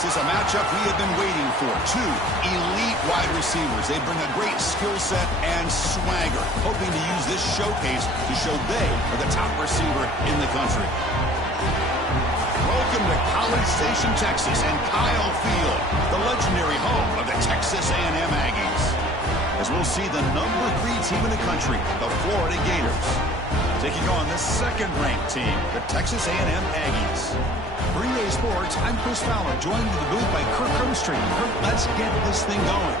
This is a matchup we have been waiting for. Two elite wide receivers. They bring a great skill set and swagger, hoping to use this showcase to show they are the top receiver in the country. Welcome to College Station, Texas, and Kyle Field, the legendary home of the Texas A&M Aggies. As we'll see the number 3 team in the country, the Florida Gators, taking on the second-ranked team, the Texas A&M Aggies. For EA Sports, I'm Chris Fowler, joined in the booth by Kirk Herbstreit. Kirk, let's get this thing going.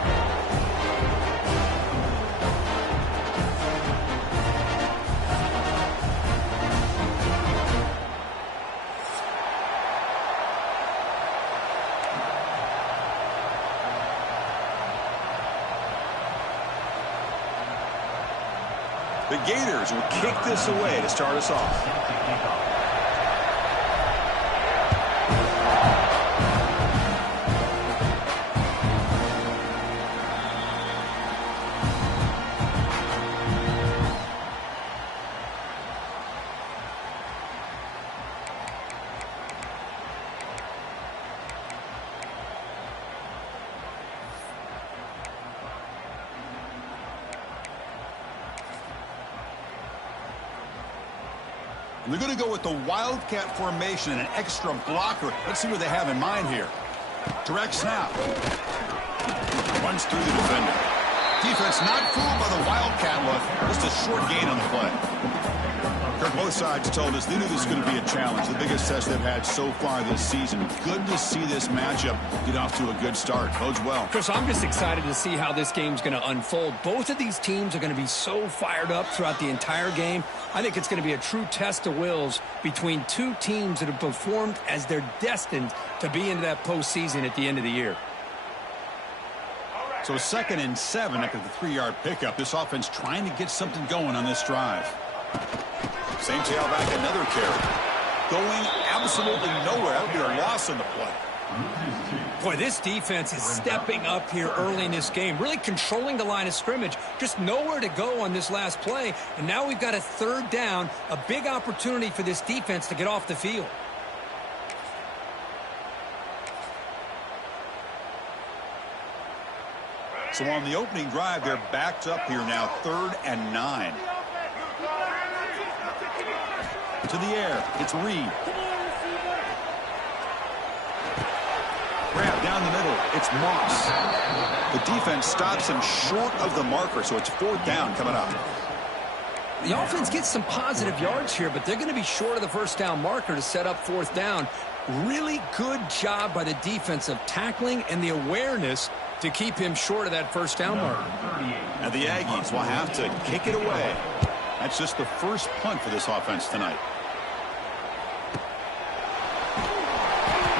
The Gators will kick this away to start us off. They're going to go with the Wildcat formation and an extra blocker. Let's see what they have in mind here. Direct snap. Runs through the defender. Defense not fooled by the Wildcat look. Just a short gain on the play. Kirk, both sides told us they knew this was going to be a challenge. The biggest test they've had so far this season. Good to see this matchup get off to a good start. Bodes well. Chris, I'm just excited to see how this game's going to unfold. Both of these teams are going to be so fired up throughout the entire game. I think it's going to be a true test of wills between two teams that have performed as they're destined to be into that postseason at the end of the year. So 2nd and 7 after the 3-yard pickup. This offense trying to get something going on this drive. Same tailback, another carry. Going absolutely nowhere. That would be a loss on the play. Boy, this defense is stepping up here early in this game, really controlling the line of scrimmage. Just nowhere to go on this last play. And now we've got a 3rd down, a big opportunity for this defense to get off the field. So on the opening drive, they're backed up here now, 3rd and 9. To the air, it's Reed. Grab down the middle, it's Moss. The defense stops him short of the marker, so it's 4th down coming up. The offense gets some positive yards here, but they're going to be short of the 1st down marker to set up 4th down. Really good job by the defense of tackling and the awareness to keep him short of that 1st down marker. And the Aggies will have to kick it away. That's just the first punt for this offense tonight.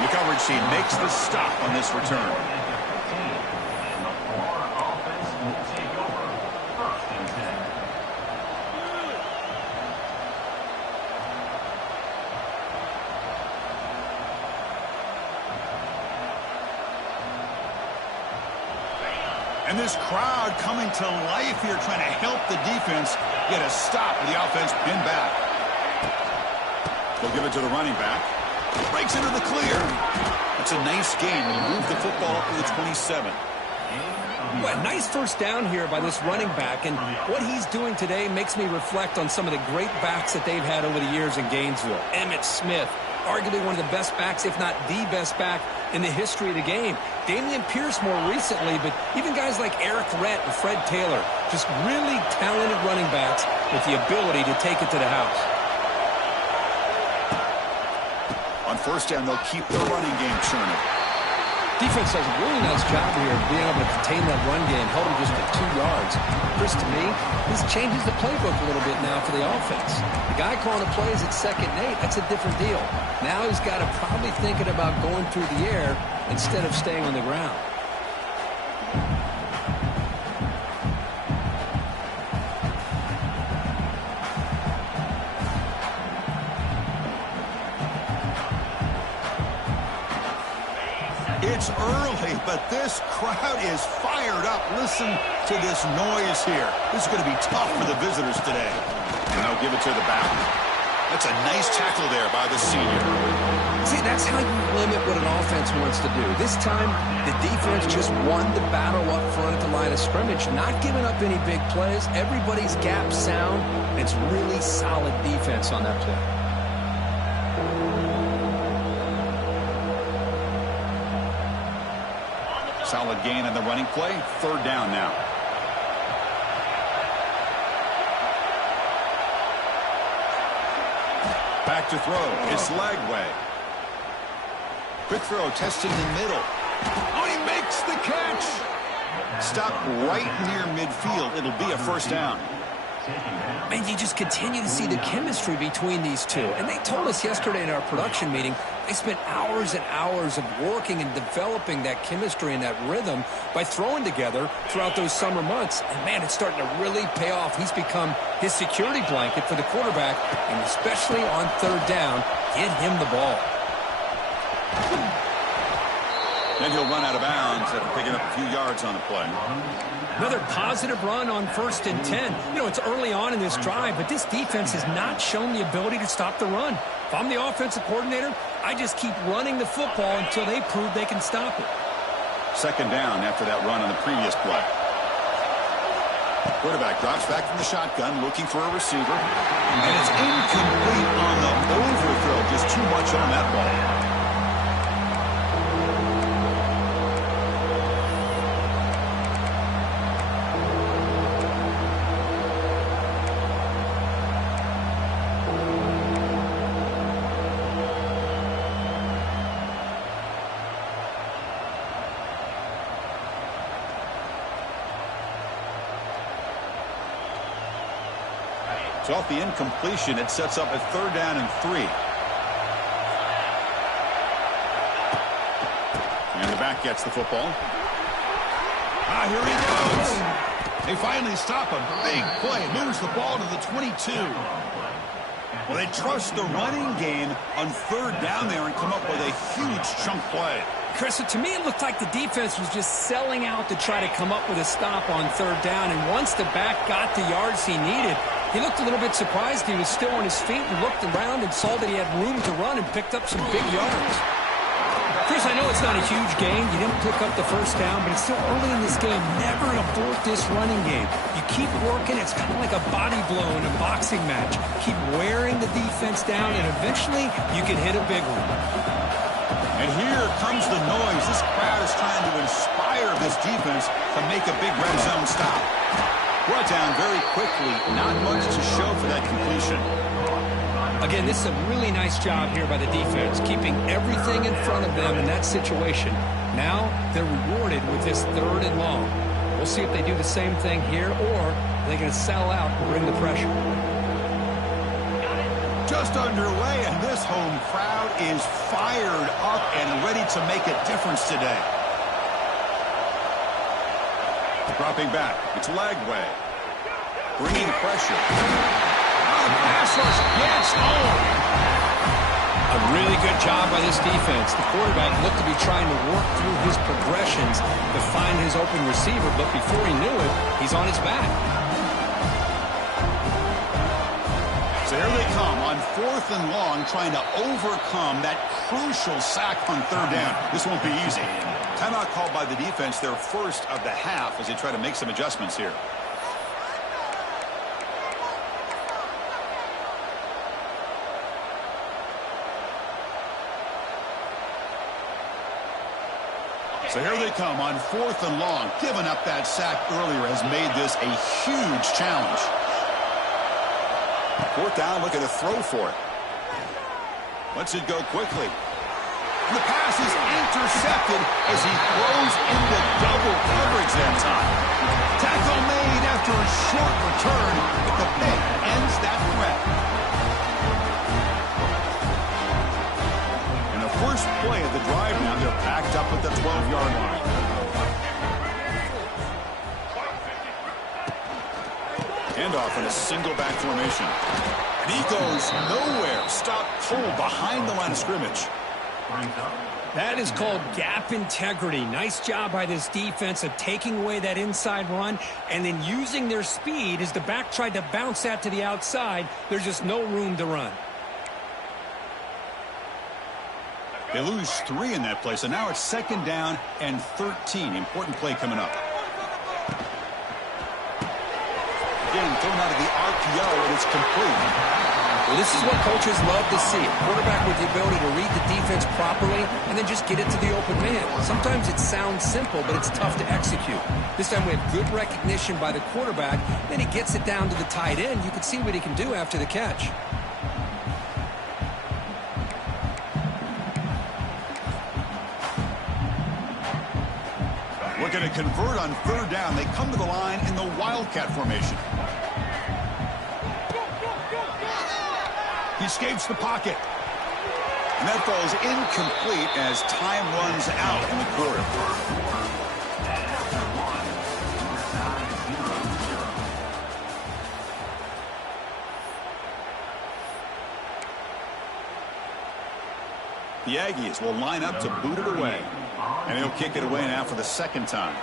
The coverage team makes the stop on this return. And this crowd coming to life here, trying to help the defense get a stop with the offense pinned back. They'll give it to the running back. Breaks into the clear. That's a nice gain. They move the football up to the 27. Well, nice 1st down here by this running back, and what he's doing today makes me reflect on some of the great backs that they've had over the years in Gainesville. Emmitt Smith, arguably one of the best backs, if not the best back in the history of the game. Damian Pierce more recently, but even guys like Eric Rett and Fred Taylor, just really talented running backs with the ability to take it to the house. On 1st down, they'll keep the running game churning. Defense does a really nice job here of being able to contain that run game, held him just at 2 yards. Chris, to me, this changes the playbook a little bit now for the offense. The guy calling the plays at 2nd and 8, that's a different deal. Now he's got to probably thinking about going through the air instead of staying on the ground. It's early, but this crowd is fired up. Listen to this noise here. This is going to be tough for the visitors today. And they'll give it to the back. That's a nice tackle there by the senior. See, that's how you limit what an offense wants to do. This time, the defense just won the battle up front at the line of scrimmage, not giving up any big plays. Everybody's gap sound. It's really solid defense on that play. Solid gain on the running play. Third down now. Back to throw. It's Lagway. Quick throw, testing the middle. Oh, he makes the catch. Stop right near midfield. It'll be a first down. And you just continue to see the chemistry between these two. And they told us yesterday in our production meeting, they spent hours and hours of working and developing that chemistry and that rhythm by throwing together throughout those summer months. And, man, it's starting to really pay off. He's become his security blanket for the quarterback, and especially on third down, get him the ball. Then he'll run out of bounds after picking up a few yards on the play. Another positive run on 1st and 10. You know, it's early on in this drive, but this defense has not shown the ability to stop the run. If I'm the offensive coordinator, I just keep running the football until they prove they can stop it. Second down after that run on the previous play. Quarterback drops back from the shotgun, looking for a receiver. And it's incomplete on the overthrow. Just too much on that ball. So off the incompletion, it sets up a third down and 3. And the back gets the football. Here he goes. They finally stop a big play. Moves the ball to the 22. Well, they trust the running game on third down there and come up with a huge chunk play. Chris, to me, it looked like the defense was just selling out to try to come up with a stop on third down. And once the back got the yards he needed, he looked a little bit surprised. He was still on his feet and looked around and saw that he had room to run and picked up some big yards. Chris, I know it's not a huge gain. You didn't pick up the first down, but it's still early in this game. Never abort this running game. You keep working. It's kind of like a body blow in a boxing match. Keep wearing the defense down, and eventually you can hit a big one. And here comes the noise. This crowd is trying to inspire this defense to make a big red zone stop. Brought down very quickly. Not much to show for that completion. Again, this is a really nice job here by the defense, keeping everything in front of them in that situation. Now they're rewarded with this third and long. We'll see if they do the same thing here, or they're going to sell out and bring the pressure. Just underway, and this home crowd is fired up and ready to make a difference today. Dropping back, it's Lagway. Bringing pressure. Pass rush gets home. A really good job by this defense. The quarterback looked to be trying to work through his progressions to find his open receiver, but before he knew it, he's on his back. So here they come on 4th and long, trying to overcome that crucial sack on third down. This won't be easy. Timeout called by the defense, their first of the half, as they try to make some adjustments here. So here they come on 4th and long. Giving up that sack earlier has made this a huge challenge. 4th down, looking to throw for it. Lets it go quickly. And the pass is intercepted as he throws into double coverage that time. Tackle made after a short return, but the pick ends that threat. And the first play of the drive now, they're packed up at the 12-yard line. Handoff in a single back formation. And he goes nowhere. Stop cold behind the line of scrimmage. That is called gap integrity. Nice job by this defense of taking away that inside run and then using their speed as the back tried to bounce that to the outside. There's just no room to run. They lose 3 in that play, so now it's 2nd down and 13. Important play coming up. Again, thrown out of the RPO, and it's complete. Well, this is what coaches love to see. A quarterback with the ability to read the defense properly and then just get it to the open man. Sometimes it sounds simple, but it's tough to execute. This time we have good recognition by the quarterback. Then he gets it down to the tight end. You can see what he can do after the catch. We're going to convert on 3rd down. They come to the line in the Wildcat formation. He escapes the pocket. And that falls incomplete as time runs out in the quarter. The Aggies will line up to boot it away. And he'll kick it away now for the 2nd time.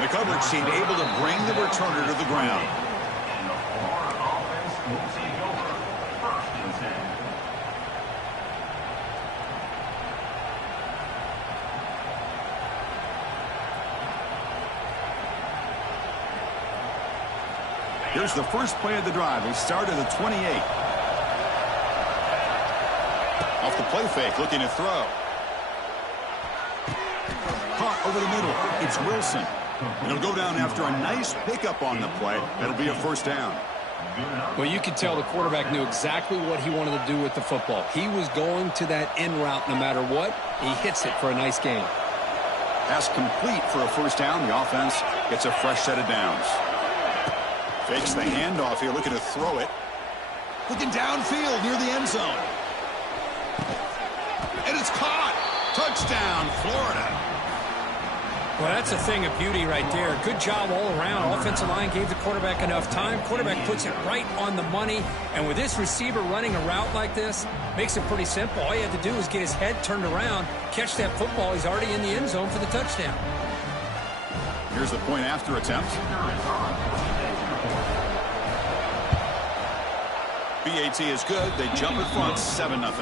The coverage team able to bring the returner to the ground. Here's the first play of the drive. They start at the 28. Off the play fake, looking to throw. Caught over the middle. It's Wilson. And it'll go down after a nice pickup on the play. That'll be a 1st down. Well, you could tell the quarterback knew exactly what he wanted to do with the football. He was going to that in route no matter what. He hits it for a nice gain. Pass complete for a 1st down. The offense gets a fresh set of downs. Fakes the handoff here, looking to throw it. Looking downfield near the end zone. And it's caught. Touchdown, Florida. Well, that's a thing of beauty right there. Good job all around. Offensive line gave the quarterback enough time. Quarterback puts it right on the money. And with this receiver running a route like this, makes it pretty simple. All you have to do is get his head turned around, catch that football. He's already in the end zone for the touchdown. Here's the point after attempt. BAT is good. They jump in front, 7-0.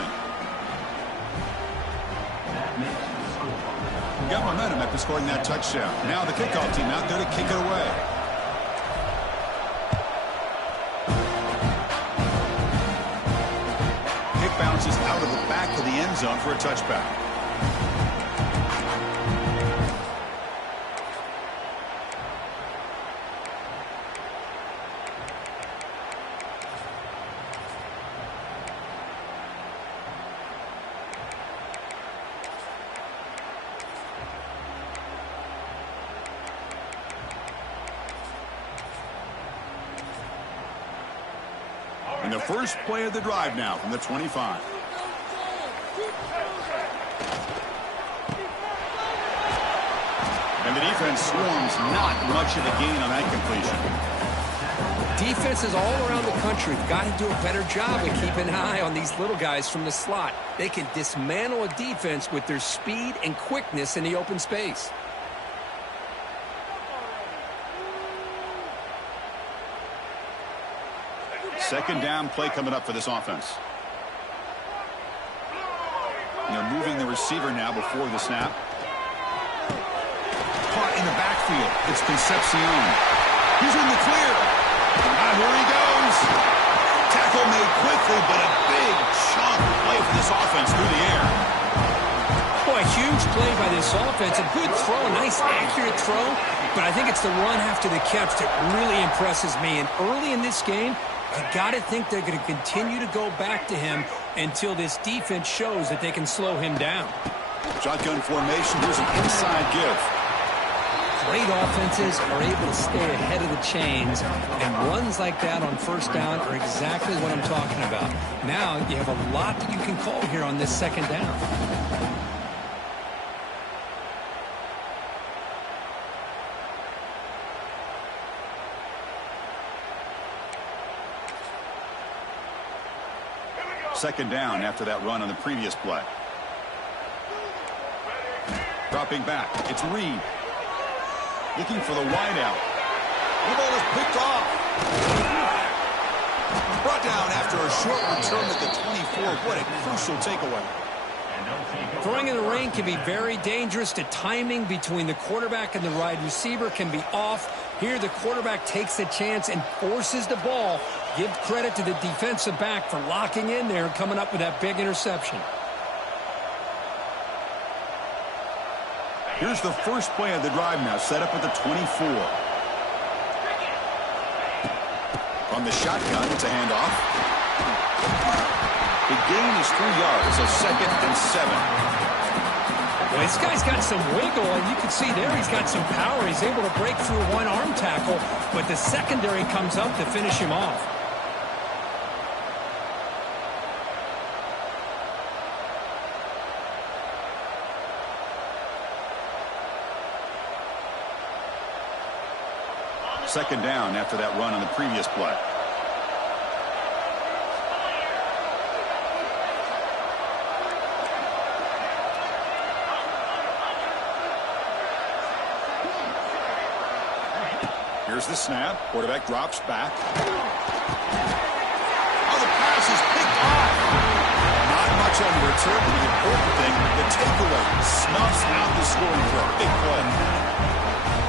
Got momentum after scoring that touchdown. Now the kickoff team out there to kick it away. Kick bounces out of the back of the end zone for a touchback. And the first play of the drive now from the 25. And the defense swarms, not much of a gain on that completion. Defenses all around the country have got to do a better job of keeping an eye on these little guys from the slot. They can dismantle a defense with their speed and quickness in the open space. Second down play coming up for this offense. And they're moving the receiver now before the snap. Caught in the backfield. It's Concepcion. He's in the clear. Ah, here he goes. Tackle made quickly, but a big chunk play for this offense through the air. Boy, a huge play by this offense. A good throw, a nice accurate throw. But I think it's the run after the catch that really impresses me. And early in this game, you got to think they're going to continue to go back to him until this defense shows that they can slow him down. Shotgun formation. Here's an inside give. Great offenses are able to stay ahead of the chains, and runs like that on first down are exactly what I'm talking about. Now you have a lot that you can call here on this second down. Second down after that run on the previous play. Dropping back. It's Reed. Looking for the wideout. The ball is picked off. Brought down after a short return at the 24. What a crucial takeaway. Throwing in the rain can be very dangerous. The timing between the quarterback and the wide receiver can be off. Here the quarterback takes a chance and forces the ball. Give credit to the defensive back for locking in there and coming up with that big interception. Here's the first play of the drive now, set up at the 24. From the shotgun, it's a handoff. The gain is 3 yards, so 2nd and 7. Well, this guy's got some wiggle, and you can see there he's got some power. He's able to break through one arm tackle, but the secondary comes up to finish him off. Second down after that run on the previous play. Here's the snap. Quarterback drops back. Oh, the pass is picked off. Not much on the return, but the important thing, the takeaway snuffs out the scoring throw. Big play.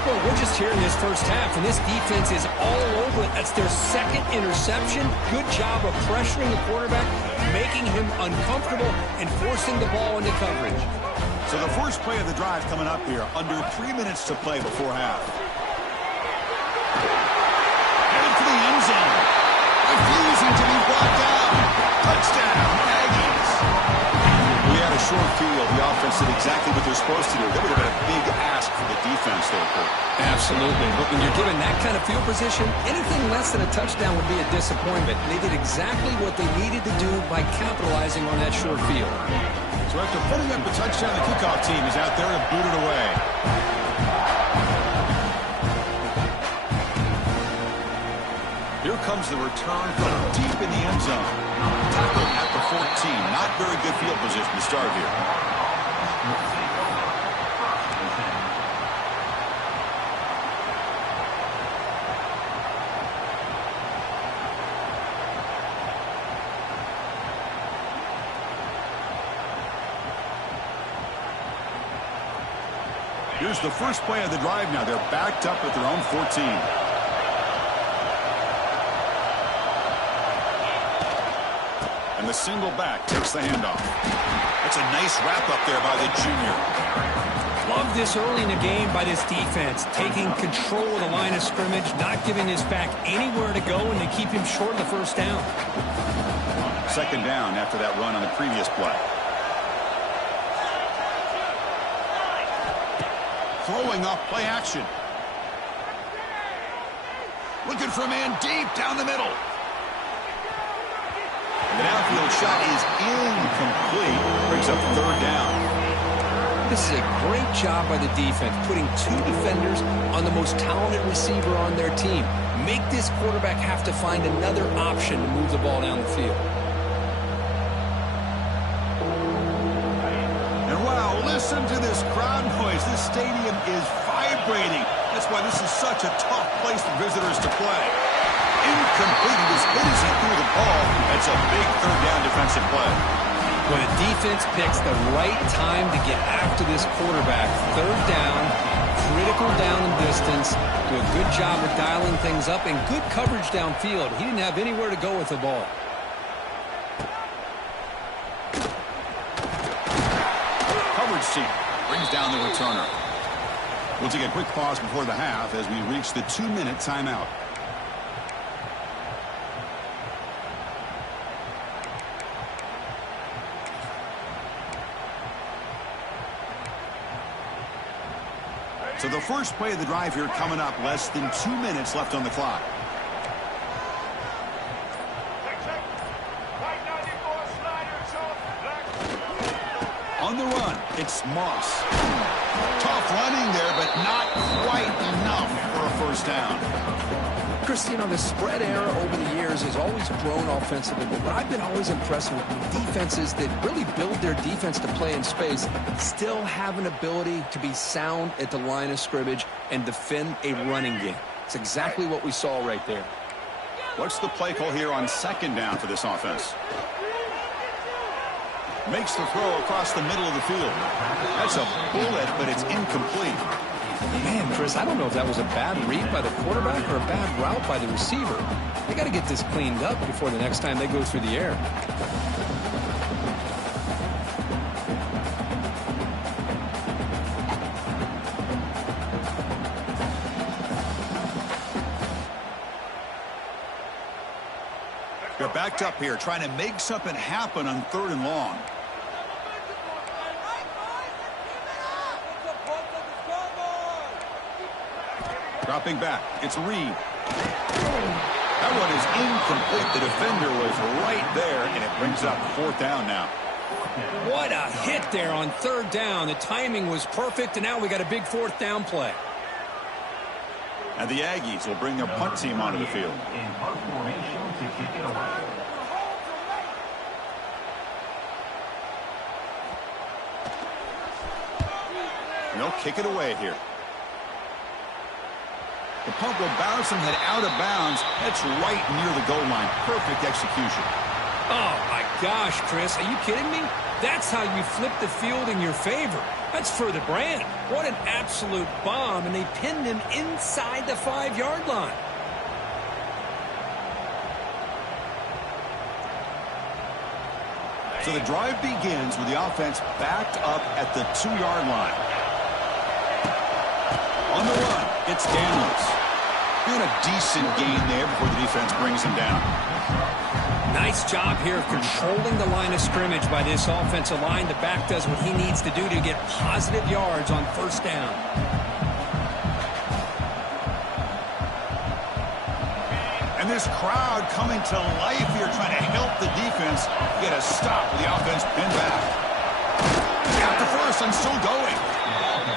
Well, we're just here in this first half, and this defense is all over it. That's their 2nd interception. Good job of pressuring the quarterback, making him uncomfortable, and forcing the ball into coverage. So the first play of the drive coming up here, under 3 minutes to play before half. Headed for the end zone. Refusing to be brought down. Touchdown, Aggies. We had a short field. The offense did exactly what they're supposed to do. That would have been a big ask for the defense there, Cole. Absolutely. But when you're given that kind of field position, anything less than a touchdown would be a disappointment. They did exactly what they needed to do by capitalizing on that short field. So after putting up a touchdown, the kickoff team is out there to boot it away. Here comes the return from deep in the end zone. Tackled at the 14. Not very good field position to start here. Here's the first play of the drive now. They're backed up at their own 14. And the single back takes the handoff. That's a nice wrap up there by the junior. Love this early in the game by this defense, taking control of the line of scrimmage, not giving his back anywhere to go, and they keep him short of the first down. Second down after that run on the previous play. Throwing off play action. Looking for a man deep down the middle. The downfield shot is incomplete. Brings up 3rd down. This is a great job by the defense, putting 2 defenders on the most talented receiver on their team. Make this quarterback have to find another option to move the ball down the field. And wow, listen to this crowd noise. This stadium is vibrating. That's why this is such a tough place for visitors to play. Incomplete. He was hit as he threw the ball. That's a big 3rd down defensive play. When a defense picks the right time to get after this quarterback, 3rd down, critical down and distance, do a good job of dialing things up, and good coverage downfield. He didn't have anywhere to go with the ball. Coverage team brings down the returner. We'll take a quick pause before the half as we reach the 2-minute timeout. So the first play of the drive here coming up, less than 2 minutes left on the clock. On the run, it's Moss. Tough running there, but not quite enough for a first down. Chris, you know, the spread era over the years has always grown offensively, but what I've been always impressed with defenses that really build their defense to play in space still have an ability to be sound at the line of scrimmage and defend a running game. It's exactly what we saw right there. What's the play call here on second down for this offense? Makes the throw across the middle of the field. That's a bullet, but it's incomplete. Man, Chris, I don't know if that was a bad read by the quarterback or a bad route by the receiver. They got to get this cleaned up before the next time they go through the air. They're backed up here, trying to make something happen on 3rd and long. Dropping back, it's Reed. That one is incomplete. The defender was right there, and it brings up 4th down now. What a hit there on 3rd down. The timing was perfect, and now we got a big 4th down play. And the Aggies will bring their punt team onto the field. And they'll kick it away here. The punt will bounce and head out of bounds. That's right near the goal line. Perfect execution. Oh, my gosh, Chris. Are you kidding me? That's how you flip the field in your favor. That's for the brand. What an absolute bomb, and they pinned him inside the 5-yard line. So the drive begins with the offense backed up at the 2-yard line. On the run, it's Daniels. Doing a decent gain there before the defense brings him down. Nice job here of controlling the line of scrimmage by this offensive line. The back does what he needs to do to get positive yards on 1st down. And this crowd coming to life here, trying to help the defense get a stop with the offense pinned back. Got the first and still going.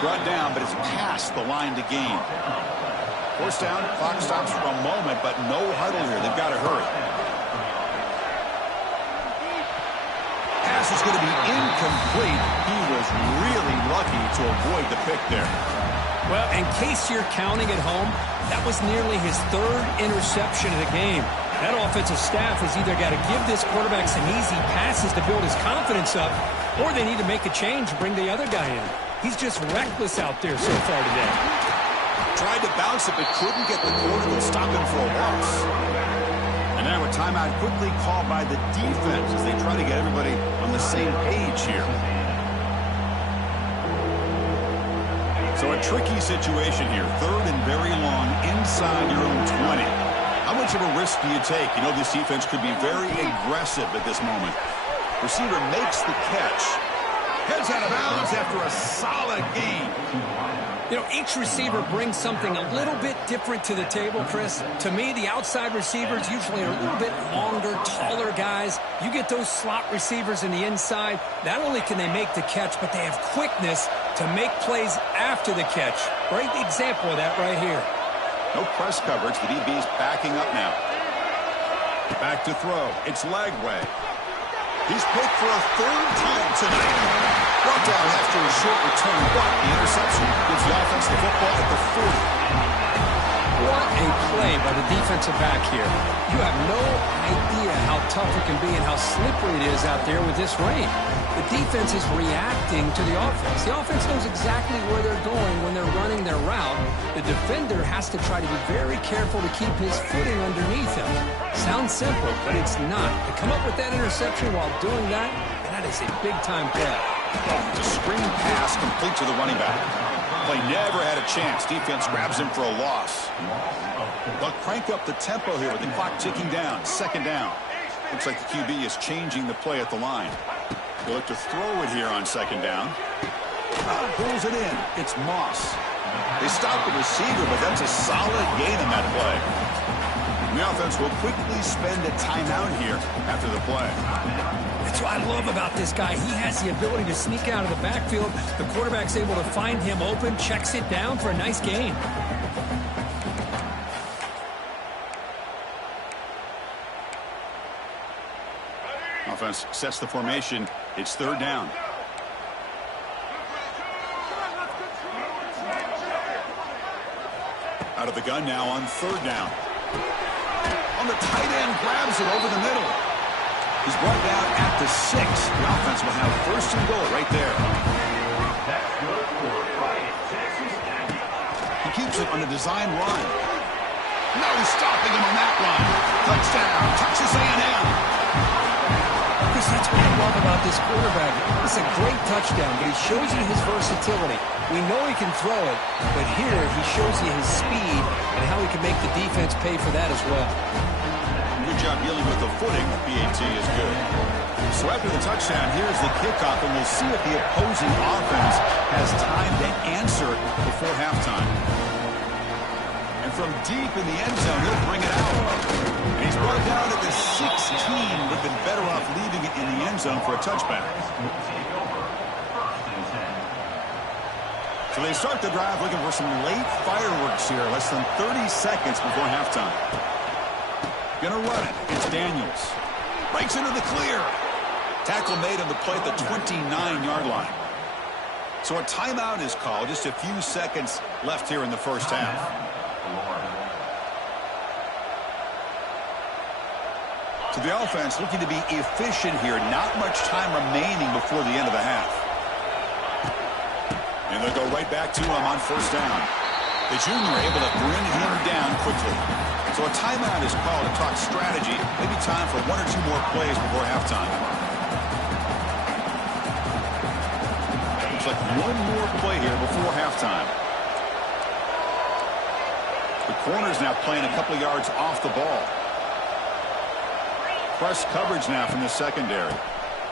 Brought down, but it's past the line to gain. 4th down, clock stops for a moment, but no huddle here. They've got to hurry. Pass is going to be incomplete. He was really lucky to avoid the pick there. Well, in case you're counting at home, that was nearly his 3rd interception of the game. That offensive staff has either got to give this quarterback some easy passes to build his confidence up, or they need to make a change and bring the other guy in. He's just reckless out there so far today. Tried to bounce it, but couldn't get the corner to stop him for a loss. And now a timeout quickly called by the defense as they try to get everybody on the same page here. So a tricky situation here. 3rd and very long inside your own 20. How much of a risk do you take? You know this defense could be very aggressive at this moment. Receiver makes the catch. Heads out of bounds after a solid gain. You know, each receiver brings something a little bit different to the table, Chris. To me, the outside receivers usually are a little bit longer, taller guys. You get those slot receivers in the inside, not only can they make the catch, but they have quickness to make plays after the catch. Great example of that right here. No press coverage. The DB's backing up now. Back to throw. It's Lagway. He's picked for a 3rd time tonight. Brought down after a short return, but the interception gives the offense the football at the 40. What a play by the defensive back here. You have no idea how tough it can be and how slippery it is out there with this rain. The defense is reacting to the offense. The offense knows exactly where they're going when they're running their route. The defender has to try to be very careful to keep his footing underneath him. Sounds simple, but it's not. To come up with that interception while doing that, that is a big-time play. The screen pass complete to the running back. Play never had a chance. Defense grabs him for a loss. They'll crank up the tempo here with the clock ticking down. 2nd down. Looks like the QB is changing the play at the line. They'll look to throw it here on 2nd down. Pulls it in. It's Moss. They stop the receiver, but that's a solid gain in that play. And the offense will quickly spend a timeout here after the play. That's what I love about this guy. He has the ability to sneak out of the backfield. The quarterback's able to find him open, checks it down for a nice gain. Offense sets the formation. It's 3rd down. Out of the gun now on 3rd down. and the tight end grabs it over the middle. He's brought down at the 6. The offense will have first and goal right there. He keeps it on a design run. No stopping him on that run. Touchdown, Texas A&M. Chris, that's what I love about this quarterback. It's a great touchdown, but he shows you his versatility. We know he can throw it, but here he shows you his speed and how he can make the defense pay for that as well. Good job dealing with the footing. BAT is good. So after the touchdown, here's the kickoff, and we'll see if the opposing offense has time to answer before halftime. And from deep in the end zone, he'll bring it out. And he's brought down at the 16. Would have been better off leaving it in the end zone for a touchback. So they start the drive looking for some late fireworks here. Less than 30 seconds before halftime. Gonna run it. It's Daniels. Breaks into the clear. Tackle made on the play at the 29-yard line. So a timeout is called. Just a few seconds left here in the first half. So the offense looking to be efficient here. Not much time remaining before the end of the half. And they'll go right back to him on first down. The junior able to bring him down quickly. So a timeout is called to talk strategy. Maybe time for one or two more plays before halftime. Looks like one more play here before halftime. The corner's now playing a couple of yards off the ball. Press coverage now from the secondary.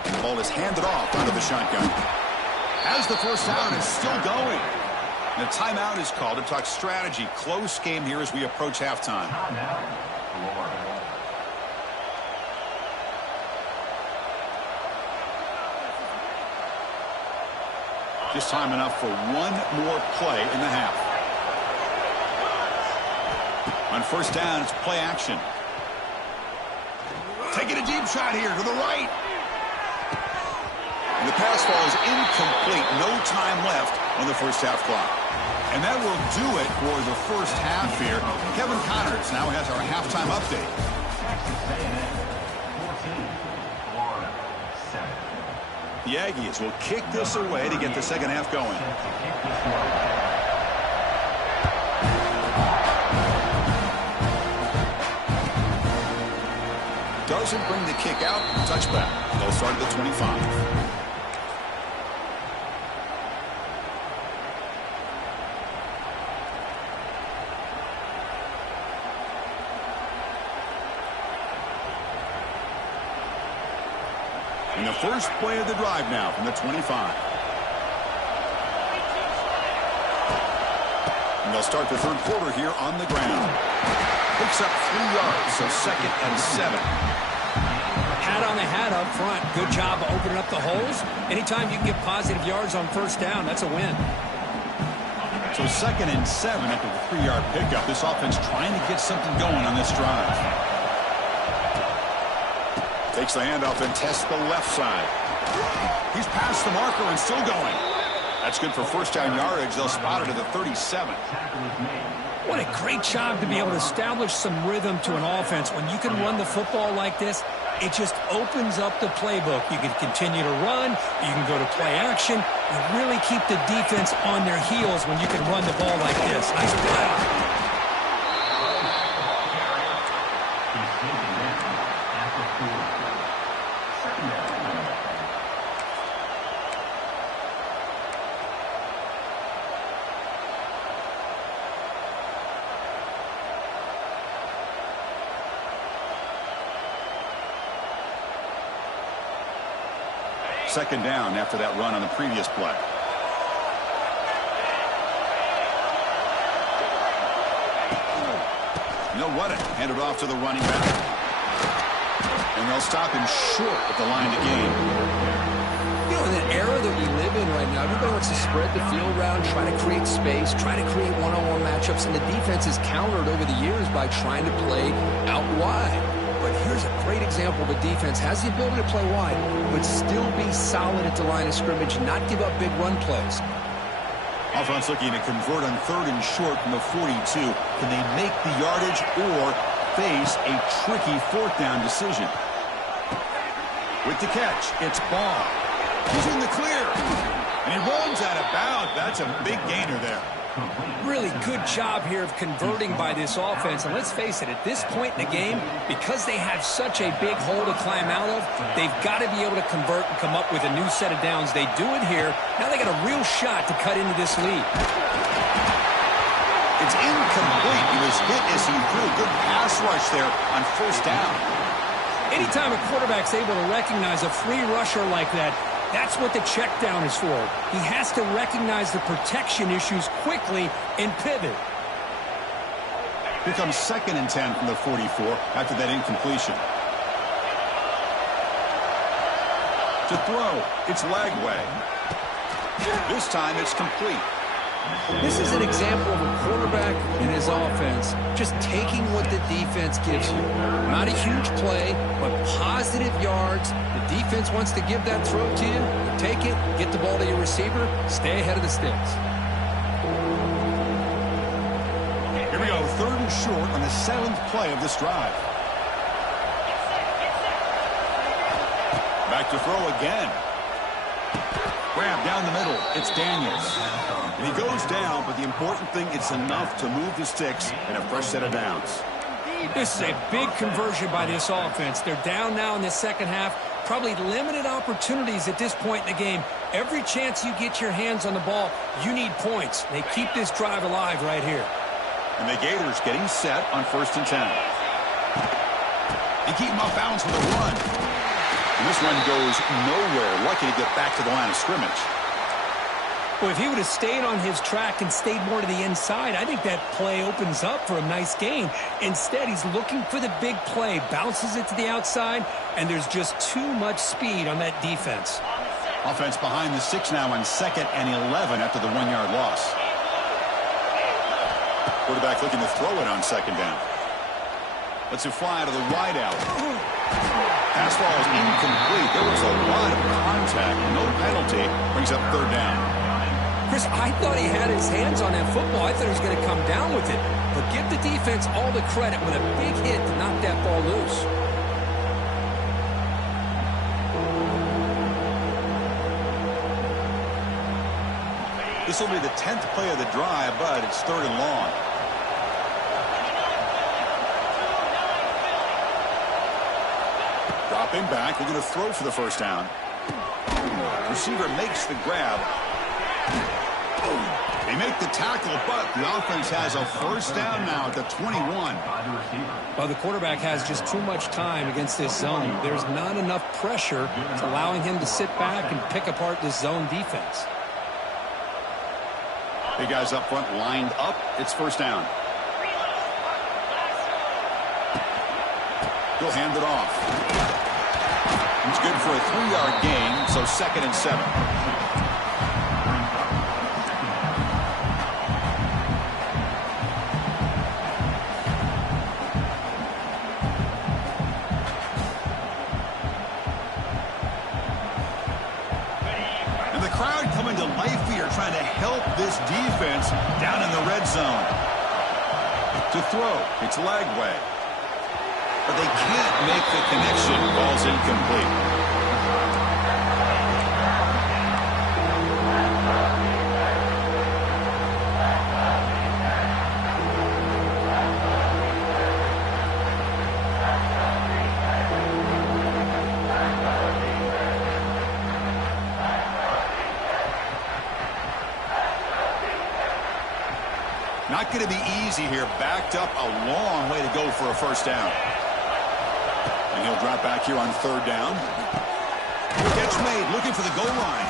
The ball is handed off out of the shotgun. Has the first down, it's still going. And a timeout is called to talk strategy. Close game here as we approach halftime. Just time enough for one more play in the half. On first down, it's play action. Taking a deep shot here to the right. And the pass ball is incomplete. No time left on the first half clock. And that will do it for the first half here. Kevin Connors now has our halftime update. The Aggies will kick this away to get the second half going. Doesn't bring the kick out. Touchback. They'll start at the 25. And the first play of the drive now from the 25. And they'll start the third quarter here on the ground. Picks up 3 yards, so 2nd and 7. Hat on the hat up front. Good job of opening up the holes. Anytime you can get positive yards on first down, that's a win. So 2nd and 7 after the 3-yard pickup. This offense trying to get something going on this drive. Takes the handoff and tests the left side. He's past the marker and still going. That's good for first down yardage. They'll spot it at the 37. What a great job to be able to establish some rhythm to an offense. When you can run the football like this, it just opens up the playbook. You can continue to run. You can go to play action. You really keep the defense on their heels when you can run the ball like this. Nice play. Second down after that run on the previous play. And they'll run it. Hand it off to the running back. And they'll stop him short at the line to gain. You know, in the era that we live in right now, everybody wants to spread the field around, try to create space, try to create one-on-one matchups, and the defense is countered over the years by trying to play out wide. But here's a great example of a defense has the ability to play wide, but still be solid at the line of scrimmage, not give up big run plays. Offense looking to convert on 3rd and short from the 42. Can they make the yardage, or face a tricky fourth down decision. With the catch, it's Ball. He's in the clear. And he runs out of bounds. That's a big gainer there. Really good job here of converting by this offense. And let's face it, at this point in the game, because they have such a big hole to climb out of, they've got to be able to convert and come up with a new set of downs. They do it here. Now they got a real shot to cut into this lead. It's incomplete. He was hit as he threw a good pass rush there on first down. Anytime a quarterback's able to recognize a free rusher like that, that's what the check down is for. He has to recognize the protection issues quickly and pivot. Here comes 2nd and 10 from the 44 after that incompletion. To throw, it's Lagway. This time it's complete. This is an example of a quarterback and his offense just taking what the defense gives you. Not a huge play, but positive yards. The defense wants to give that throw to you. You take it, get the ball to your receiver, stay ahead of the sticks. Here we go, 3rd and short on the 7th play of this drive. Back to throw again. Grab down the middle. It's Daniels. And he goes down, but the important thing, it's enough to move the sticks and a fresh set of downs. This is a big conversion by this offense. They're down now in the second half. Probably limited opportunities at this point in the game. Every chance you get your hands on the ball, you need points. They keep this drive alive right here. And the Gators getting set on 1st and 10. And keep him off bounds with a run. And this run goes nowhere. Lucky to get back to the line of scrimmage. Well, if he would have stayed on his track and stayed more to the inside, I think that play opens up for a nice gain. Instead, he's looking for the big play, bounces it to the outside, and there's just too much speed on that defense. Offense behind the 6 now on 2nd and 11 after the 1-yard loss. Quarterback looking to throw it on 2nd down. Lets it fly to the wide out. Pass ball is incomplete. There was a lot of contact. No penalty. Brings up 3rd down. Chris, I thought he had his hands on that football. I thought he was going to come down with it. But give the defense all the credit with a big hit to knock that ball loose. This will be the 10th play of the drive, but it's 3rd and long. Dropping back, looking to throw for the first down. Receiver makes the grab. They make the tackle, but the offense has a first down now at the 21. Well, the quarterback has just too much time against this zone. There's not enough pressure to allowing him to sit back and pick apart this zone defense. Big guys up front lined up. It's first down. He'll hand it off. It's good for a 3-yard gain, so 2nd and 7. And the crowd coming to life here, trying to help this defense down in the red zone. To throw, it's Lagway. But they can't make the connection. Ball's incomplete. Not going to be easy here. Backed up a long way to go for a first down. And he'll drop back here on 3rd down. Catch made, looking for the goal line.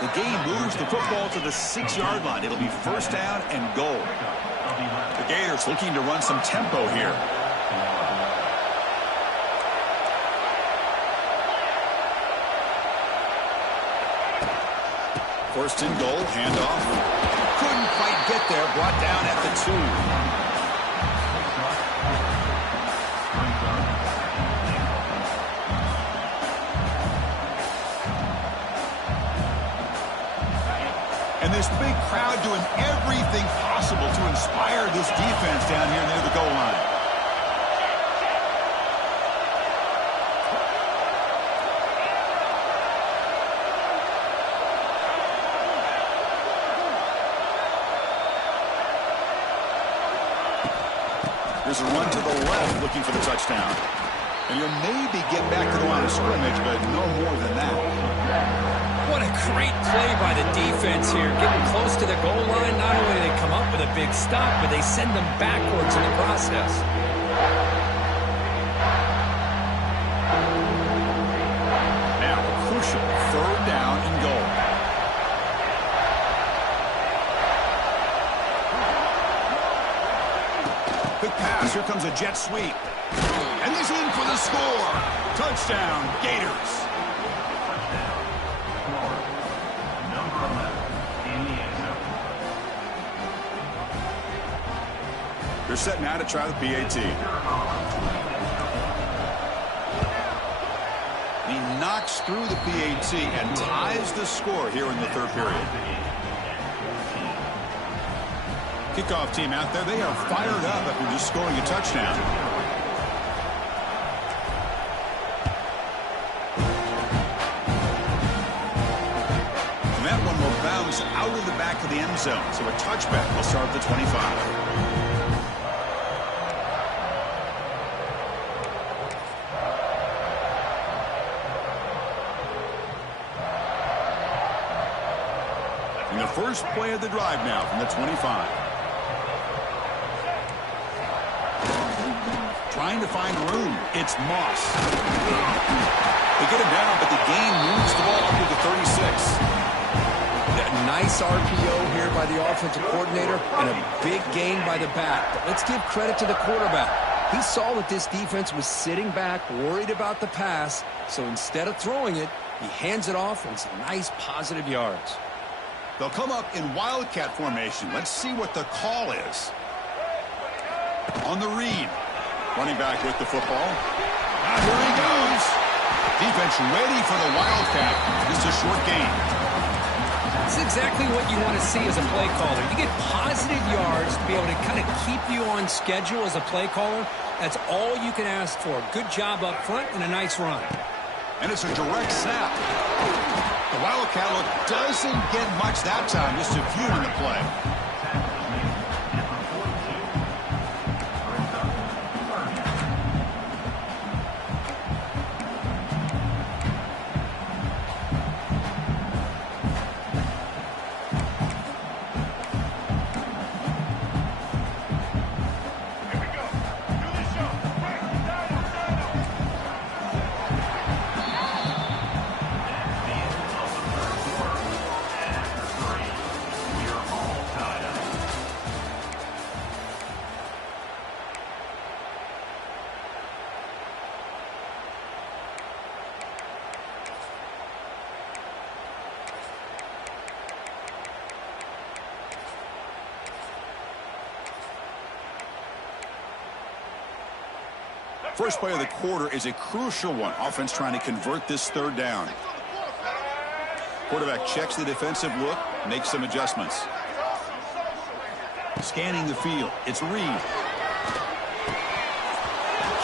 The game moves the football to the 6-yard line. It'll be first down and goal. The Gators looking to run some tempo here. First and goal, handoff. Couldn't quite get there, brought down at the 2. And this big crowd doing everything possible to inspire this defense down here near the goal line. There's a run to the left looking for the touchdown. And you'll maybe get back to the line of scrimmage, but no more than that. What a great play by the defense here. Getting close to the goal line, not only do they come up with a big stop, but they send them backwards in the process. Now, crucial third down and goal. Quick pass. Here comes a jet sweep. And he's in for the score. Touchdown, Gators. They're set now to try the PAT. He knocks through the PAT and ties the score here in the third period. Kickoff team out there, they are fired up after just scoring a touchdown. And that one will bounce out of the back of the end zone, so a touchback will start at the 25. And the first play of the drive now from the 25. Trying to find room. It's Moss. They get him down, but the gain moves the ball up to the 36. A nice RPO here by the offensive coordinator and a big gain by the back. But let's give credit to the quarterback. He saw that this defense was sitting back, worried about the pass, so instead of throwing it, he hands it off and some nice positive yards. They'll come up in wildcat formation. Let's see what the call is. On the read. Running back with the football. Ah, here he goes. Defense ready for the wildcat. Just a short gain. That's exactly what you want to see as a play caller. You get positive yards to be able to kind of keep you on schedule as a play caller. That's all you can ask for. Good job up front and a nice run. And it's a direct snap. The wildcat look doesn't get much that time. Just a few in the play. First play of the quarter is a crucial one. Offense trying to convert this third down. Quarterback checks the defensive look, makes some adjustments. Scanning the field. It's Reed.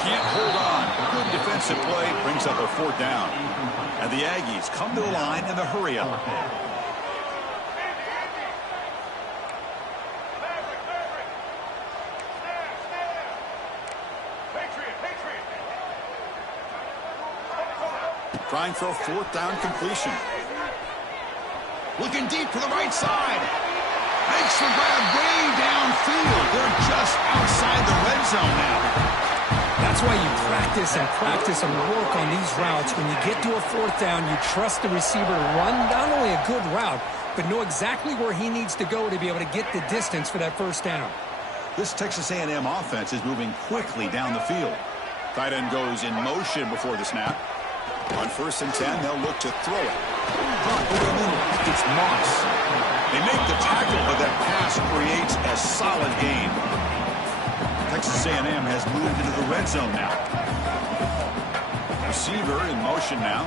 Can't hold on. Good defensive play brings up a fourth down. And the Aggies come to the line in the hurry-up. Trying for a fourth down completion. Looking deep to the right side. Makes the grab way downfield. They're just outside the red zone now. That's why you practice and work on these routes. When you get to a fourth down, you trust the receiver to run not only a good route, but know exactly where he needs to go to be able to get the distance for that first down. This Texas A&M offense is moving quickly down the field. Tight end goes in motion before the snap. On 1st and 10, they'll look to throw it. Over the middle, it's Moss. They make the tackle, but that pass creates a solid gain. Texas A&M has moved into the red zone now. Receiver in motion now.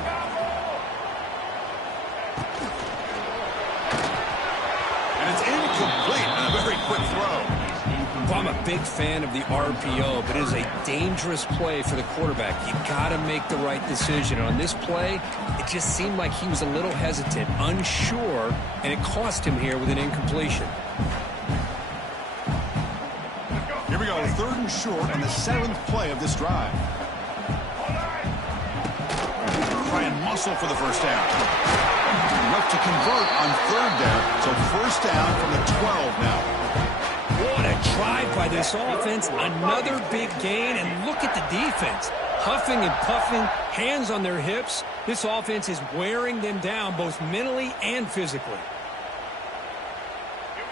And it's incomplete on a very quick throw. Well, I'm a big fan of the RPO, but it is a dangerous play for the quarterback. You got to make the right decision. And on this play, it just seemed like he was a little hesitant, unsure, and it cost him here with an incompletion. Here we go, 3rd and short and the 7th play of this drive. Try and muscle for the first down. Enough to convert on 3rd down. So first down from the 12 now. What a drive by this offense. Another big gain, and look at the defense. Huffing and puffing, hands on their hips. This offense is wearing them down both mentally and physically.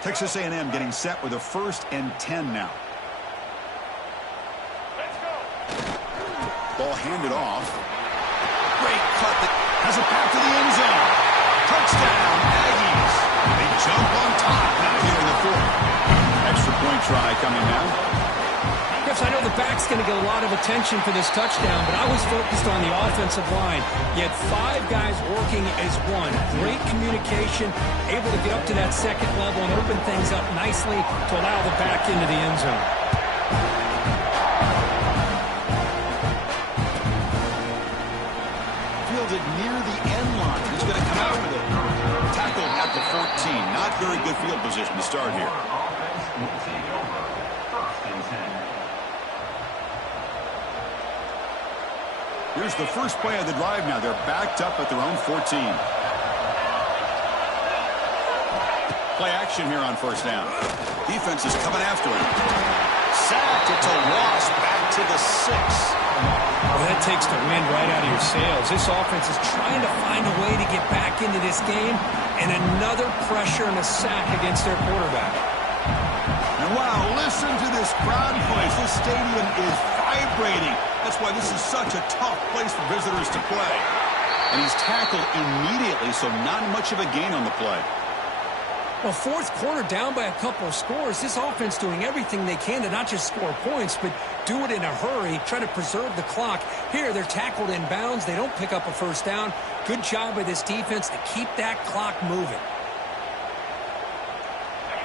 Texas A&M getting set with a 1st and 10 now. Let's go. Ball handed off. Great cut that has it back to the end zone. Touchdown, Aggies. They jump on top now here in the 4th. Extra point try coming now. Chris, I know the back's going to get a lot of attention for this touchdown, but I was focused on the offensive line. You had 5 guys working as one. Great communication, able to get up to that 2nd level and open things up nicely to allow the back into the end zone. Fielded near the end line. He's going to come out with it. Tackled at the 14. Not very good field position to start here. Here's the first play of the drive now. They're backed up at their own 14. Play action here on first down. Defense is coming after him. Sacked. It's a loss back to the 6. Well, that takes the wind right out of your sails. This offense is trying to find a way to get back into this game, and another pressure and a sack against their quarterback. And wow, listen to this crowd noise. This stadium is vibrating. That's why this is such a tough place for visitors to play. And he's tackled immediately, so not much of a gain on the play. Well, 4th quarter down by a couple of scores. This offense doing everything they can to not just score points, but do it in a hurry, try to preserve the clock. Here, they're tackled in bounds. They don't pick up a first down. Good job by this defense to keep that clock moving.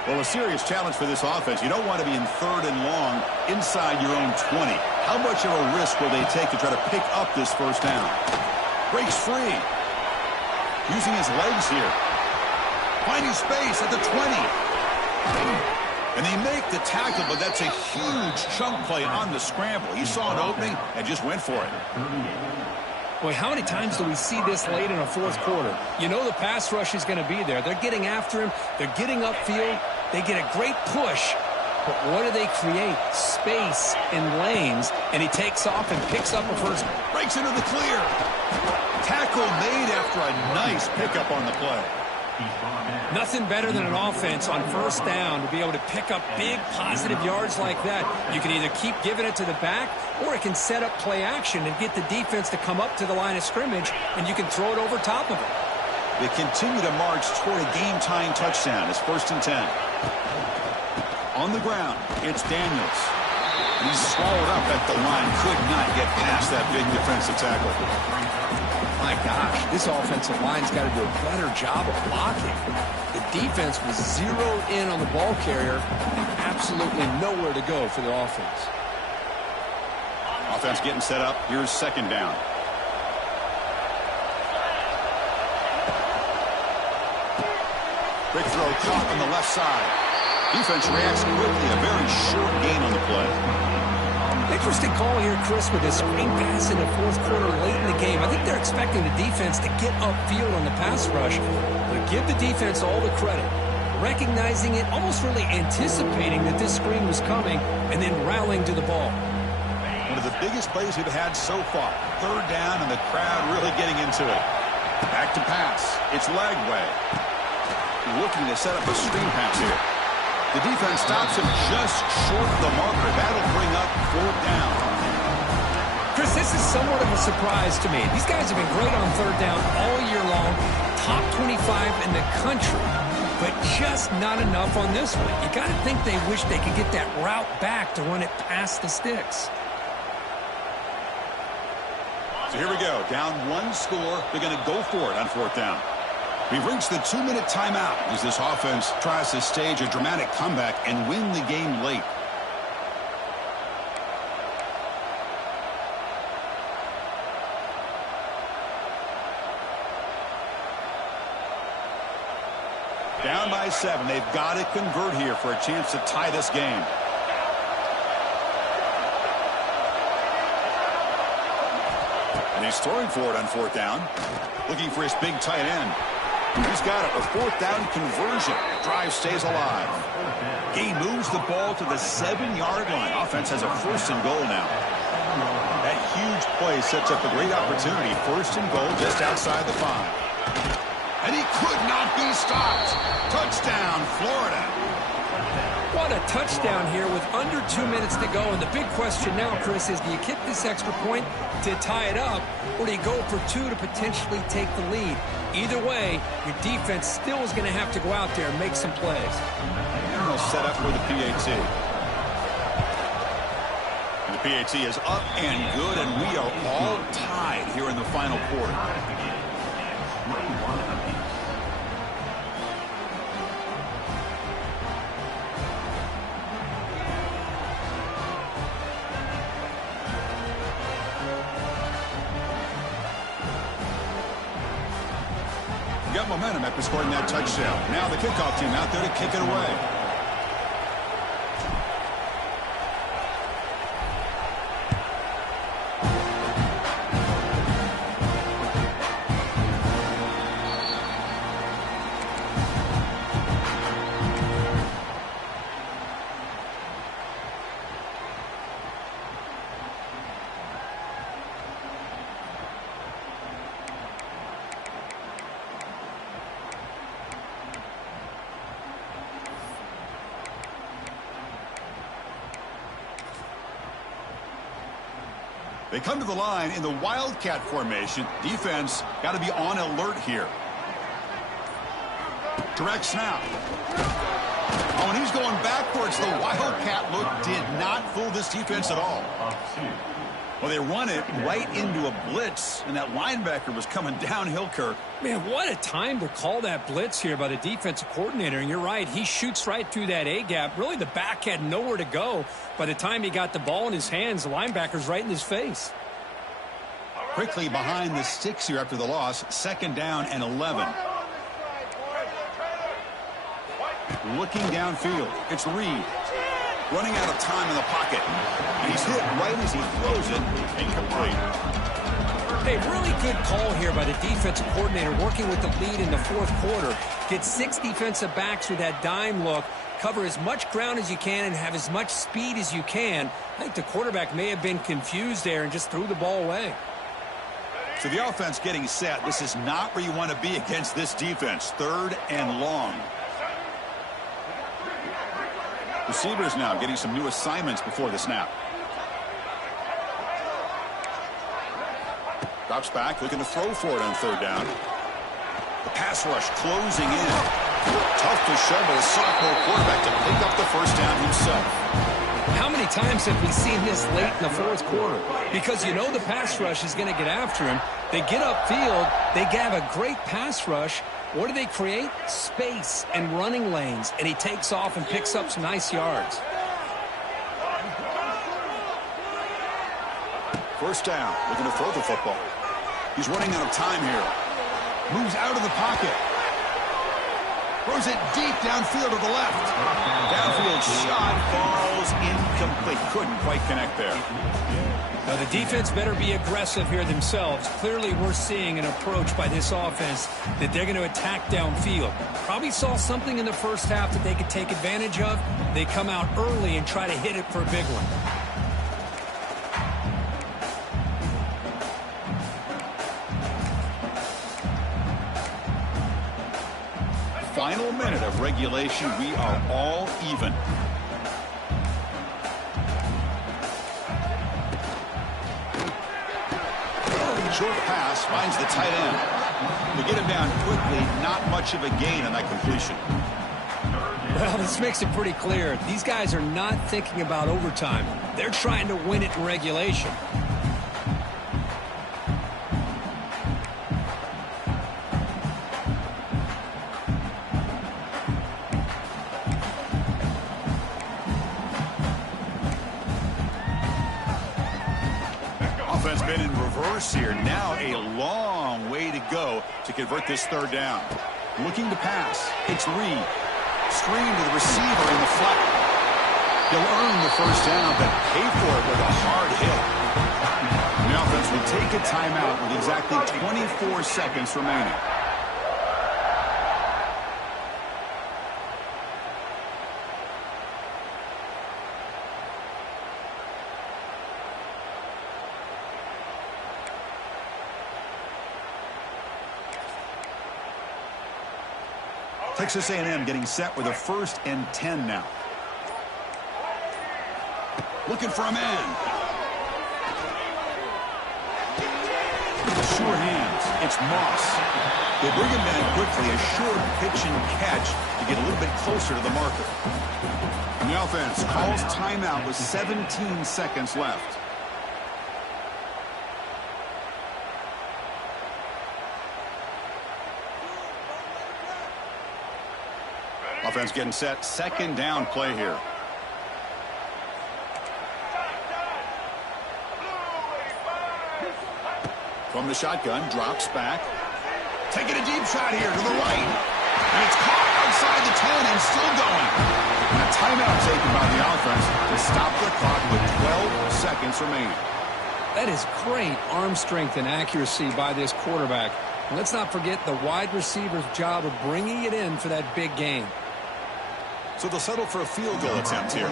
Well, a serious challenge for this offense. You don't want to be in 3rd and long inside your own 20. How much of a risk will they take to try to pick up this first down? Breaks free. Using his legs here. Finding space at the 20. And they make the tackle, but that's a huge chunk play on the scramble. He saw an opening and just went for it. Boy, how many times do we see this late in a 4th quarter? You know the pass rush is going to be there. They're getting after him. They're getting upfield. They get a great push. But what do they create? Space in lanes. And he takes off and picks up a first. Breaks into the clear. Tackle made after a nice pickup on the play. Nothing better than an offense on first down to be able to pick up big positive yards like that. You can either keep giving it to the back, or it can set up play action and get the defense to come up to the line of scrimmage, and you can throw it over top of it. They continue to march toward a game-tying touchdown. It's 1st and 10. On the ground, it's Daniels. He's swallowed up at the line. Could not get past that big defensive tackle. My gosh, this offensive line's got to do a better job of blocking. The defense was zeroed in on the ball carrier and absolutely nowhere to go for the offense. Offense getting set up. Here's 2nd down. Quick throw caught on the left side. Defense reacts quickly. A very short gain on the play. Interesting call here, Chris, with this screen pass in the 4th quarter late in the game. I think they're expecting the defense to get upfield on the pass rush, but give the defense all the credit. Recognizing it, almost really anticipating that this screen was coming, and then rallying to the ball. One of the biggest plays we've had so far. 3rd down, and the crowd really getting into it. Back to pass. It's Lagway. Looking to set up a screen pass here. The defense stops him just short of the marker. That'll bring up 4th down. Chris, this is somewhat of a surprise to me. These guys have been great on 3rd down all year long. Top 25 in the country, but just not enough on this one. You got to think they wish they could get that route back to run it past the sticks. So here we go. Down 1 score. They're going to go for it on 4th down. We've reached the 2-minute timeout as this offense tries to stage a dramatic comeback and win the game late. Down by 7. They've got to convert here for a chance to tie this game. He's throwing for it on fourth down. Looking for his big tight end. He's got it. A fourth down conversion. Drive stays alive. He moves the ball to the 7-yard line. Offense has a 1st and goal now. That huge play sets up a great opportunity. 1st and goal just outside the 5. And he could not be stopped. Touchdown, Florida. What a touchdown here with under 2 minutes to go. And the big question now, Chris, is do you kick this extra point to tie it up, or do you go for 2 to potentially take the lead? Either way, your defense still is going to have to go out there and make some plays. And they'll set up for the PAT. And the PAT is up and good, and we are all tied here in the final quarter. Got momentum after scoring that touchdown. Now the kickoff team out there to kick it away. They come to the line in the Wildcat formation. Defense got to be on alert here. Direct snap. Oh, and he's going backwards. The Wildcat look did not fool this defense at all. Well, they run it right into a blitz, and that linebacker was coming downhill, Kirk. Man, what a time to call that blitz here by the defensive coordinator. And you're right, he shoots right through that A-gap. Really, the back had nowhere to go. By the time he got the ball in his hands, the linebacker's right in his face. Quickly behind the sticks here after the loss. 2nd down and 11. Looking downfield. It's Reed. Running out of time in the pocket. And he's hit right as he throws it. Incomplete. Hey, really good call here by the defensive coordinator working with the lead in the 4th quarter. Get 6 defensive backs with that dime look. Cover as much ground as you can and have as much speed as you can. I think the quarterback may have been confused there and just threw the ball away. So the offense getting set. This is not where you want to be against this defense. 3rd and long. Receivers now getting some new assignments before the snap. Drops back, looking to throw for it on 3rd down. The pass rush closing in. Tough to shovel a sophomore quarterback to pick up the 1st down himself. How many times have we seen this late in the 4th quarter? Because you know the pass rush is going to get after him. They get upfield. They have a great pass rush. What do they create? Space and running lanes. And he takes off and picks up some nice yards. 1st down. Looking to throw the football. He's running out of time here. Moves out of the pocket. Throws it deep downfield to the left. Downfield shot falls incomplete. Couldn't quite connect there. Now the defense better be aggressive here themselves. Clearly we're seeing an approach by this offense that they're going to attack downfield. Probably saw something in the 1st half that they could take advantage of. They come out early and try to hit it for a big one. Final minute of regulation. We are all even. Short pass finds the tight end. To get him down quickly, not much of a gain on that completion. Well, this makes it pretty clear. These guys are not thinking about overtime. They're trying to win it in regulation. Offense been in reverse here. Now a long way to go to convert this 3rd down. Looking to pass. It's Reed. Screen to the receiver in the flat. He'll earn the 1st down, but pay for it with a hard hit. The offense will take a timeout with exactly 24 seconds remaining. Texas A&M getting set with a 1st and 10 now. Looking for a man. Sure hands. It's Moss. They bring him down quickly. A short pitch and catch to get a little bit closer to the marker. And the offense calls timeout with 17 seconds left. Offense getting set. 2nd down play here. From the shotgun, drops back. Taking a deep shot here to the right. And it's caught outside the 10 and still going. And a timeout taken by the offense to stop the clock with 12 seconds remaining. That is great arm strength and accuracy by this quarterback. And let's not forget the wide receiver's job of bringing it in for that big game. So they'll settle for a field goal attempt here.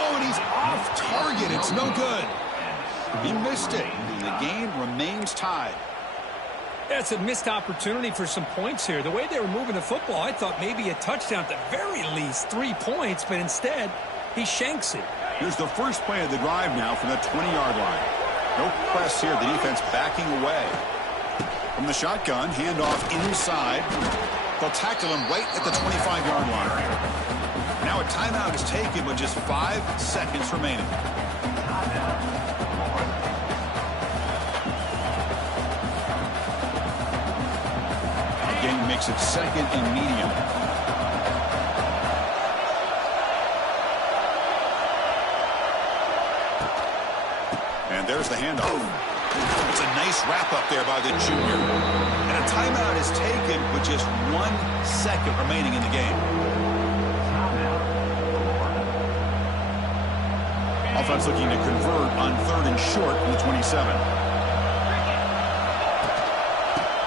Oh, and he's off target. It's no good. He missed it, and the game remains tied. That's a missed opportunity for some points here. The way they were moving the football, I thought maybe a touchdown at the very least, 3 points, but instead, he shanks it. Here's the first play of the drive now from the 20-yard line. No press here. The defense backing away. From the shotgun, handoff inside. They'll tackle him right at the 25-yard line. Now a timeout is taken with just 5 seconds remaining. Again, makes it 2nd and medium. And there's the handoff. It's a nice wrap-up there by the junior. And a timeout is taken with just 1 second remaining in the game. Offense looking to convert on 3rd and short from the 27.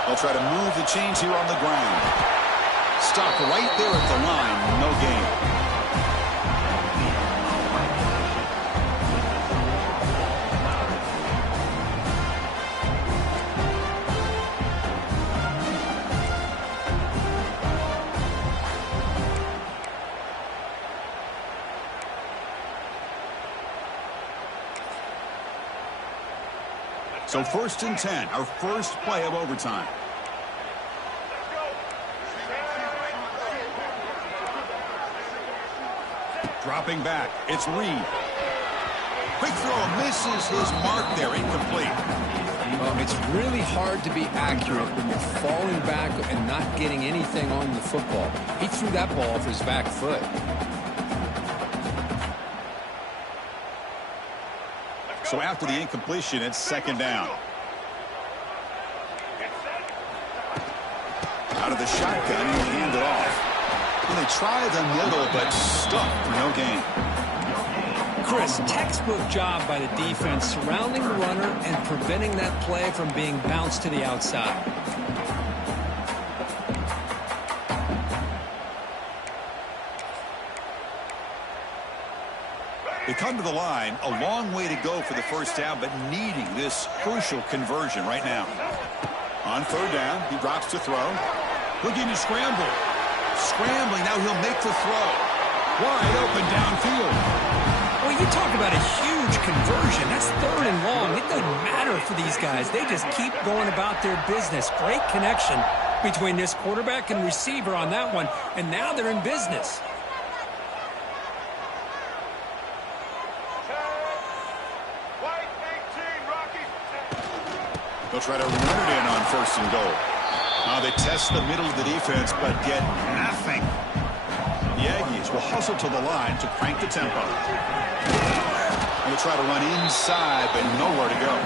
They'll try to move the chains here on the ground. Stop right there at the line. No gain. So 1st and 10, our first play of overtime. Dropping back, it's Reed. Quick throw, misses his mark there, incomplete. Well, it's really hard to be accurate when you're falling back and not getting anything on the football. He threw that ball off his back foot. So after the incompletion, it's 2nd down. Out of the shotgun, and hand it off. Well, they try the middle, but stuck for no gain. Chris, textbook job by the defense surrounding the runner and preventing that play from being bounced to the outside. They come to the line, a long way to go for the 1st down, but needing this crucial conversion right now. On 3rd down, he drops to throw. Looking to scramble. Scrambling, now he'll make the throw. Wide open downfield. Well, you talk about a huge conversion. That's 3rd and long. It doesn't matter for these guys. They just keep going about their business. Great connection between this quarterback and receiver on that one, and now they're in business. They'll try to run it in on 1st and goal. They test the middle of the defense, but get nothing. The Aggies will hustle to the line to crank the tempo. And they'll try to run inside, but nowhere to go.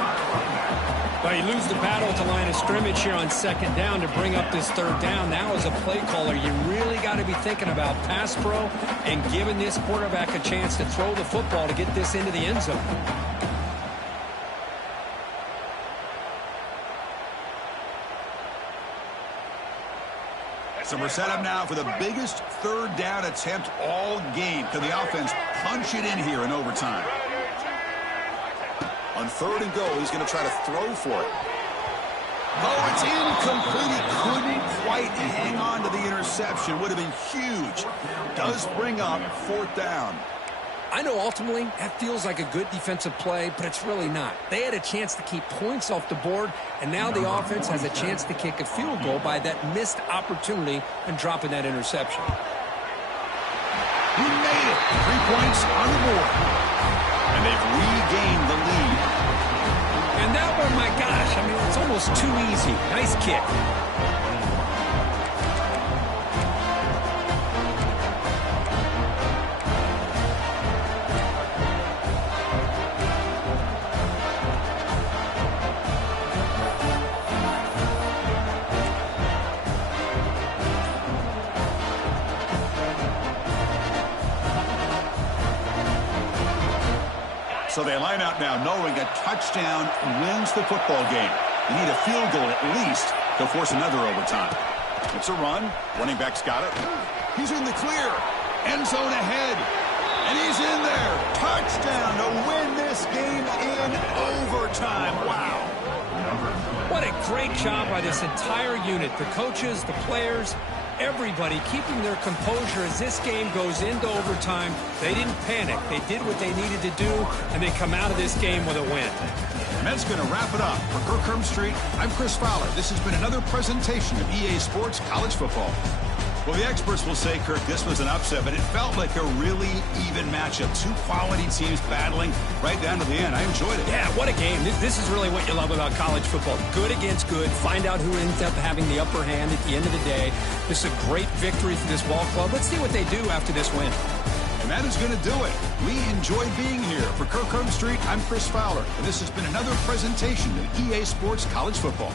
Well, you lose the battle at the line of scrimmage here on second down to bring up this third down. Now, as a play caller, you really got to be thinking about pass pro and giving this quarterback a chance to throw the football to get this into the end zone. So we're set up now for the biggest third down attempt all game. Can the offense punch it in here in overtime? On third and goal, he's going to try to throw for it. Oh, it's incomplete. He couldn't quite hang on to the interception. Would have been huge. Does bring up fourth down. I know ultimately that feels like a good defensive play, but it's really not. They had a chance to keep points off the board, and now the offense has a chance to kick a field goal by that missed opportunity and dropping that interception. He made it. 3 points on the board. And they've regained the lead. And that one, my gosh, I mean, it's almost too easy. Nice kick. So they line out now knowing a touchdown wins the football game. They need a field goal at least to force another overtime. It's a run. Running back's got it. He's in the clear. End zone ahead. And he's in there. Touchdown to win this game in overtime. Wow. What a great job by this entire unit. The coaches, the players, everybody keeping their composure as this game goes into overtime. They didn't panic. They did what they needed to do, and they come out of this game with a win. And that's going to wrap it up. For Kirk Street, I'm Chris Fowler. This has been another presentation of EA Sports College Football. Well, the experts will say, Kirk, this was an upset, but it felt like a really even matchup. Two quality teams battling right down to the end. I enjoyed it. Yeah, what a game. This is really what you love about college football. Good against good. Find out who ends up having the upper hand at the end of the day. This is a great victory for this ball club. Let's see what they do after this win. And that is going to do it. We enjoyed being here. For Kirk Street, I'm Chris Fowler, and this has been another presentation of EA Sports College Football.